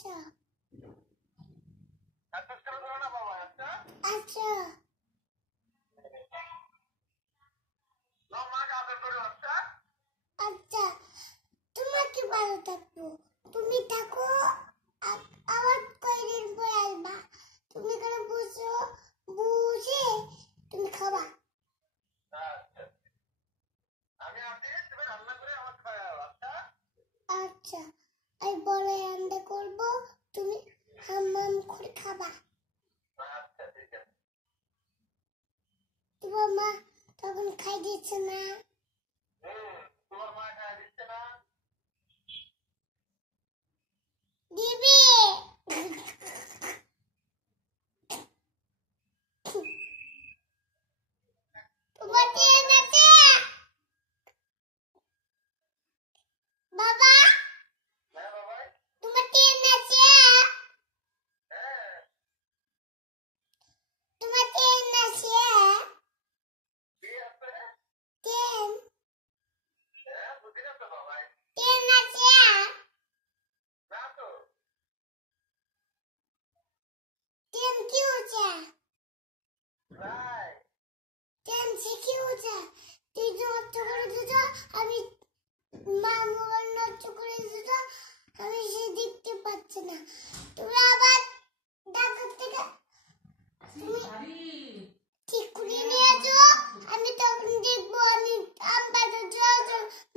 আচ্ছা এত করে ধরো না বাবা। আচ্ছা আচ্ছা মাকে আদর করো। আচ্ছা আচ্ছা তোমাকে ভালো থাকবো তুমি থাকো আবার কয়দিন পর আসবা তুমি এখানে বসো বুঝে তুমি খাবা আচ্ছা আমি আসি, তুমি রান্না করে আমার খাওয়াও। আচ্ছা আচ্ছা আমি বড় রান্না করবো তুমি হাম্মাম করে খাবা আচ্ছা ঠিক আছে। তোমার মা তখন খাই দিচ্ছে না তোমার মা খাওয়া দিচ্ছে না? দিবি তোমার ট্রেন আছে বাবা হ্যাঁ বাবা। তোমার ট্রেন আছে হ্যাঁ তোমার ট্রেন আছে কি আছে? ট্রেন হ্যাঁ বুঝি না তো বাবা। ট্রেন আছে না তো। ট্রেন কি হচ্ছে রাই ট্রেন সে কি হচ্ছে তুই নষ্ট করে দিত আমি মা মোবাইল নষ্ট করে দিত আমি সে দেখতে পাচ্ছি না তোরা আবার ডাক্তার থেকে তুমি ঠিক করে নিয়ে যাও আমি তখন দেখবো আমি আমবাটা যাও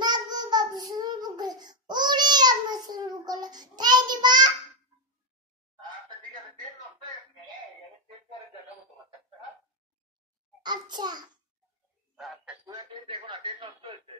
মা বাবা শুরু করে ওরে আম্মা শুরু করলো তাই দিবা আচ্ছা ঠিক আছে। ট্রেন নষ্ট হয়ে গেছে। আমি চেক করে দেখাবো তোমার কাছে। আচ্ছা আচ্ছা তুমি ট্রেন দেখো না, ট্রেন নষ্ট হয়েছে।